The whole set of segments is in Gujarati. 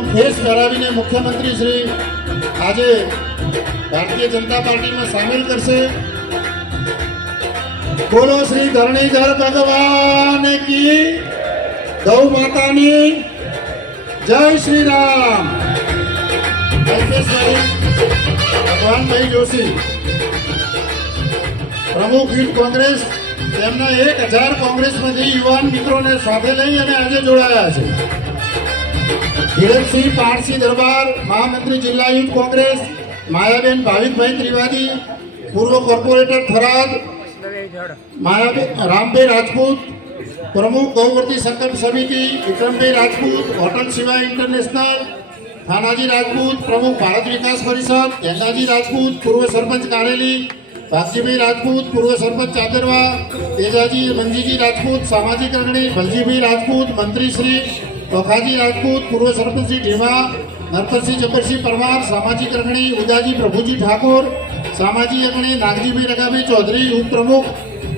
એમનો ખેસ કરાવીને મુખ્યમંત્રી શ્રી આજે ભારતીય જનતા પાર્ટીમાં સામેલ કરશે. બોલો શ્રી ધરણીધર ભગવાન કી ગૌ માતાની જય શ્રી રામ. ભગવાનભાઈ જોશી, પ્રમુખ યુથ કોંગ્રેસ, તેમના એક હજાર કોંગ્રેસમાંથી યુવાન મિત્રોને સાથે લઈ અને આજે જોડાયા છે. ધીરજસિંહ પારસી દરબાર, મહામંત્રી જિલ્લા યુથ કોંગ્રેસ, માયાબેન ભાવિકભાઈ ત્રિવાદી, પૂર્વ કોર્પોરેટર થરાદ માયાબેન રામભાઈ રાજપૂત, પ્રમુખ ગૌવર્તી સંકલ્પ સમિતિ, વિક્રમભાઈ રાજપૂત, હોટલ સિવાય ઇન્ટરનેશનલ, થાનાજી રાજપૂત, પ્રમુખ ભારત વિકાસ પરિષદ ગેંદાજી રાજપૂત, પૂર્વ સરપંચ કારેલી ભાગજીભાઈ રાજપૂત, પૂર્વ સરપંચ ચાદરવા, તેજાજી મંજીજી રાજપૂત, સામાજિક અગ્રણી ભલજીભાઈ રાજપૂત, મંત્રી શ્રી રાજપૂત, પૂર્વ સરપંચજી ઢેવા નરપતસિંહ જબ્બરસિંહ પરમાર, સામાજિક અગ્રણી ઉદાજી પ્રભુજી ઠાકોર, સામાજિક અગ્રણી નાગજીભાઈ રગાભાઈ ચૌધરી, ઉપપ્રમુખ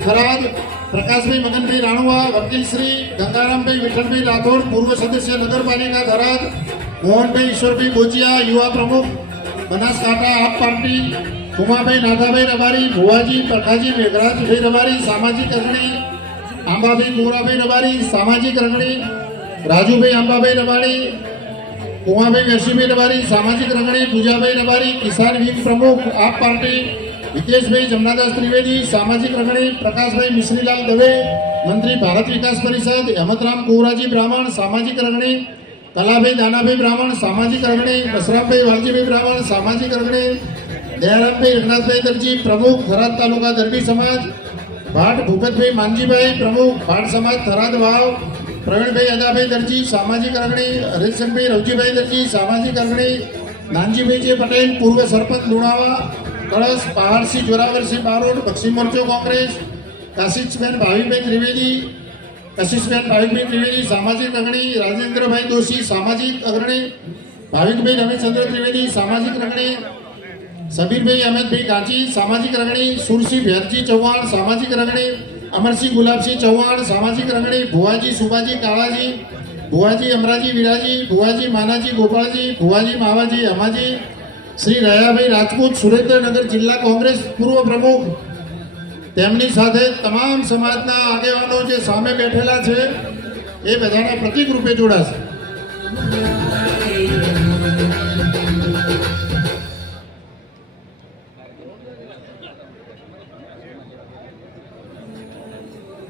થરાદ પ્રકાશભાઈ મગનભાઈ રાણુઆ વકીલ શ્રી ગંગારામભાઈ વિઠ્ઠલભાઈ રાઠોડ પૂર્વ સદસ્ય નગરપાલિકા થરાદ મોહનભાઈ ઈશ્વરભાઈ બોચિયા, યુવા પ્રમુખ બનાસકાંઠા આપ પાર્ટી, ઉમાભાઈ નાથાભાઈ રબારી, ભુવાજી પ્રકાશજી મેઘરાજભાઈ રબારી, સામાજિક અગ્રણી આંબાભાઈ મોરાભાઈ રબારી, સામાજિક અગ્રણી રાજુભાઈ આંબાભાઈ રબારી કુમાભાઈ નરસિંહભાઈ રબારી સામાજિક રંગણી પૂજાભાઈ રબારી કિસાન વિંગ પ્રમુખ, આપ પાર્ટી, હિતેશભાઈ જમનાદાસ ત્રિવેદી, સામાજિક રંગણી પ્રકાશભાઈ મિશ્રીલાલ દવે, મંત્રી ભારત વિકાસ પરિષદ, હેમંતરામ કુવરાજી બ્રાહ્મણ, સામાજિક રંગણી કલાભાઈ દાનાભાઈ બ્રાહ્મણ, સામાજિક રંગણી બસરામભાઈ વાલજીભાઈ બ્રાહ્મણ, સામાજિક રંગણી દયારામભાઈ રઘનાથભાઈ દરજી પ્રમુખ, થરાદ તાલુકા દરબી સમાજ, ભાટ ભૂપતભાઈ માનજીભાઈ પ્રમુખ, ભાટ સમાજ થરાદ વાવ પ્રવીણભાઈ અદાભાઈ દરજી, સામાજિક અગ્રણી હરીશનભાઈ રવજીભાઈ દરજી, સામાજિક અગ્રણી નાનજીભાઈ જે પટેલ, પૂર્વ સરપંચ લુણાવા, કળશ પહાડસિંહ જોરાવરસિંહ બારોટ પશ્ચિમ મોરચો કોંગ્રેસ કાશીશબેન ભાવિકભાઈ ત્રિવેદી કશિશબેન ભાવિકભાઈ ત્રિવેદી, સામાજિક અગ્રણી રાજેન્દ્રભાઈ દોશી, સામાજિક અગ્રણી ભાવિકભાઈ રમેશચંદ્ર ત્રિવેદી, સામાજિક અગ્રણી સબીરભાઈ અહેમદભાઈ કાંચી, સામાજિક રગણી સુરસિંહ ભેરજી ચૌહાણ, સામાજિક રંગણી અમરસિંહ ગુલાબસિંહ ચૌહાણ, સામાજિક રંગણી ભુવાજી સુભાજી કાળાજી, ભુવાજી અમરાજી, વિરાજી, ભુવાજી માનાજી, ગોપાળજી, ભુવાજી માવાજી હમાજી શ્રી રયાભાઈ રાજપૂત, સુરેન્દ્રનગર જિલ્લા કોંગ્રેસ પૂર્વ પ્રમુખ. તેમની સાથે તમામ સમાજના આગેવાનો જે સામે બેઠેલા છે, એ બધાના પ્રતિક રૂપે જોડાશે.